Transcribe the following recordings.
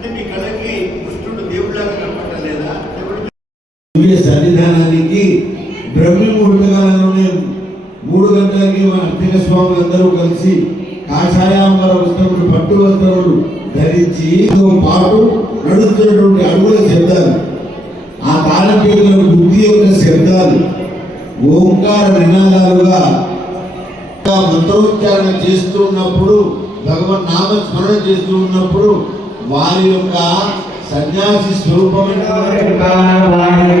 అంటే మీ కళకి కృష్ణుడు దేవుడిలాగా కనపడలేదా? దేవుడు దివ్య సన్నిధానానికి బ్రహ్మ ముహూర్తకాలంలోనే మూడు గంటలకి మన అర్చక స్వాములందరూ కలిసి కాషాయాంబర వస్త్రములు పట్టు వస్త్రములు ధరించి పాటు నడుస్తున్నటువంటి అడుగుల శబ్దాలు ఆ తాళపేరుల బుద్ధి యొక్క శబ్దాలు ఓంకార నినాదాలుగా మంత్రోచ్చారణ చేస్తూ ఉన్నప్పుడు భగవన్ నామ స్మరణ చేస్తూ ఉన్నప్పుడు వారి యొక్క సన్యాసి స్వరూపమైనటువంటి ప్రభావే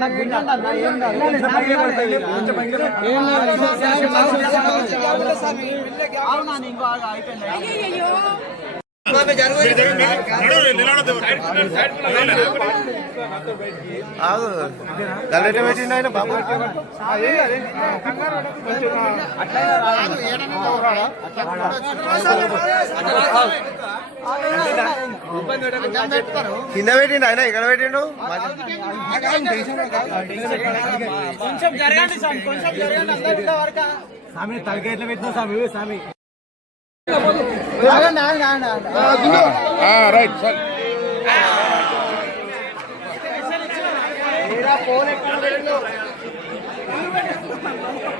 నాకు గుండె అంటారు, నా ఏం కాదు. ఏం లేదు. ఏం లేదు. అవునా, అయిపోయింది ఆగు, అయిపోయింది. బాబే. కింద పెట్టిండు ఆయన ఇక్కడ పెట్టిండు? కొంచెం జరగండి సార్ కొంచెం జరగండి. వరకా. ఆగండి, ఆగండి, ఆగండి, ఆగండి. Right sir. ఏరా, ఫోన్ ఎక్కడ పెట్టిండు?